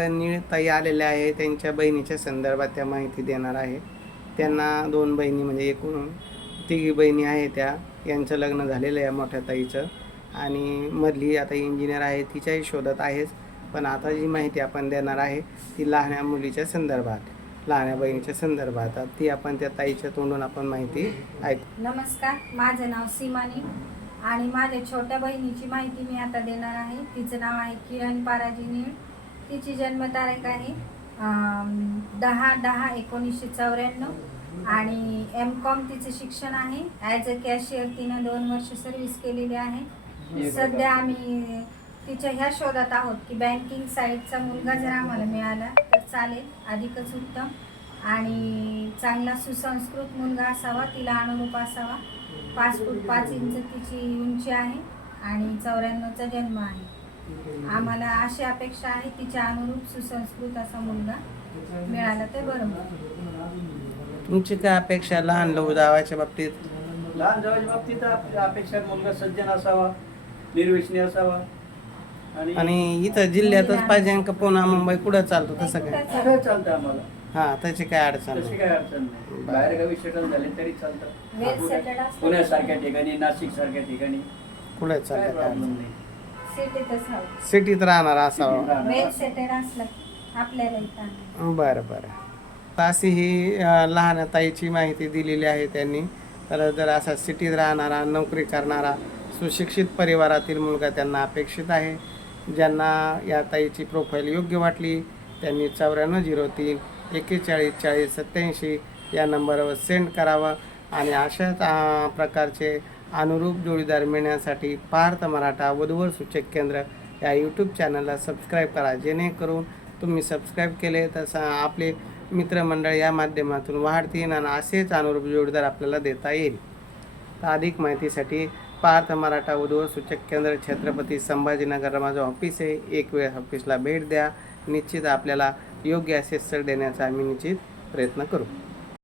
इकडं नीळ ताई आलेल्या आहे त्यांच्या बहिणीच्या संदर्भात त्या माहिती देणार आहे. त्यांना दोन बहिणी म्हणजे एकूण तिघी बहिणी आहे त्या. यांचं लग्न झालेलं आहे मोठ्या ताईचं. आणि मधली आता इंजिनियर आहे तिच्याही शोधत आहेच. पण आता जी माहिती आपण देणार आहे ती लहान्या मुलीच्या संदर्भात लहान्या बहिणीच्या संदर्भात. ती आपण त्या ताईच्या तोंडून आपण माहिती ऐकू. नमस्कार माझं नाव सीमानी आणि माझ्या छोट्या बहिणीची माहिती मी आता देणार आहे. तिचं नाव आहे किरण पाराजी नीळ. तिची जन्मतारीख आहे? दहा दहा एकोणीसशे चौऱ्याण्णव. आणि एम कॉम तिचं शिक्षण आहे. ॲज अ कॅशियर तिनं दोन वर्ष सर्व्हिस केलेली आहे. सध्या आम्ही तिच्या ह्या शोधात आहोत की बँकिंग साईडचा मुलगा जर आम्हाला मिळाला तर चालेल अधिकच उत्तम. आणि चांगला सुसंस्कृत मुलगा असावा तिला अनुरूप असावा. पाच फूट पाच इंच तिची उंची आहे आणि चौऱ्याण्णवचा जन्म आहे. आम्हाला अशी अपेक्षा आहे तिच्या अनुरूप सुसंस्कृत असा मुलगा मिळाला तर बरं तुमची काय अपेक्षा लहान लघु दावाच्या बाबतीत? लहान जावाच्या बाबतीत अपेक्षा मुलगा सज्जन असावा निर्व्यसनी असावा. आणि इथं जिल्ह्यातच पाहिजे का पुन्हा मुंबई कुठं चालतो तसं काय? सगळं चालतं? आम्हाला? हा त्याची काय अडचण तशी नाही. काही अडचण नाही. बाहेर गावी सेटल झाले तरी चालतं. पुण्यासारख्या ठिकाणी नाशिक सारख्या ठिकाणी. कुठं काय चालतं काय प्रॉब्लेम नाही. सिटीतच सिटीत राहणार असावं. वेल सेटेड असलं आपल्याला इथं बरं बरं. तर अशी ही अं, लहान ताईची माहिती दिलेली आहे त्यांनी. तर जर असा सिटीत राहणारा नोकरी करणारा सुशिक्षित परिवारातील मुलगा त्यांना अपेक्षित आहे. ज्यांना या ताईची प्रोफाईल योग्य वाटली त्यांनी चौऱ्याण्णव झिरो तीन एक्केचाळीस चाळीस सत्याऐंशी या नंबरवर सेंड करावं. आणि अशाच अं, प्रकारचे अनुरूप जोडीदार मिळण्यासाठी पार्थ मराठा वधूवर सूचक केंद्र या यूट्यूब चॅनलला सबस्क्राईब करा. जेणेकरून तुम्ही सबस्क्राईब केले तर आपले मित्रमंडळ या माध्यमातून वाढतील आणि असेच अनुरूप जोडीदार आपल्याला देता येईल. तर अधिक माहितीसाठी पार्थ मराठा वधूवर सूचक केंद्र छत्रपती संभाजीनगर माझं ऑफिस आहे. एक वेळ ऑफिसला भेट द्या. निश्चित आपल्याला योग्य असे सर देण्याचा आम्ही निश्चित प्रयत्न करू.